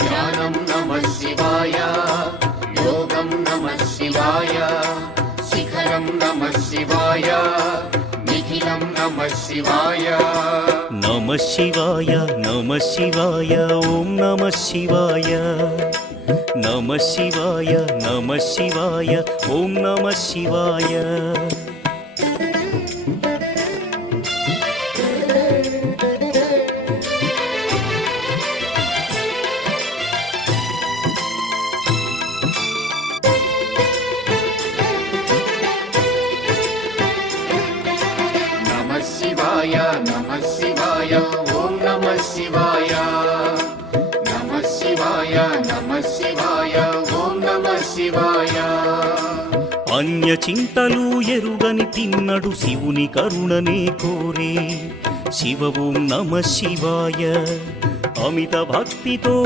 ధ్యానం నమః శివాయ, యోగం నమః శివాయ, శిఖరం నమః శివాయ, నిఖిలం నమః శివాయ. నమః శివాయ నమః శివాయ ఓం నమః శివాయ. నమః శివాయ నమః శివాయ ఓం నమః శివాయ. నమః శివాయ నమః శివాయ ఓం నమః శివాయ. నమః శివాయ నమః శివాయ ఓం నమః శివాయ. అన్య చింతలు ఎరుగని తిన్నడు శివుని కరుణనే కోరే. శివ ఓం నమః శివాయ. అమిత భక్తితో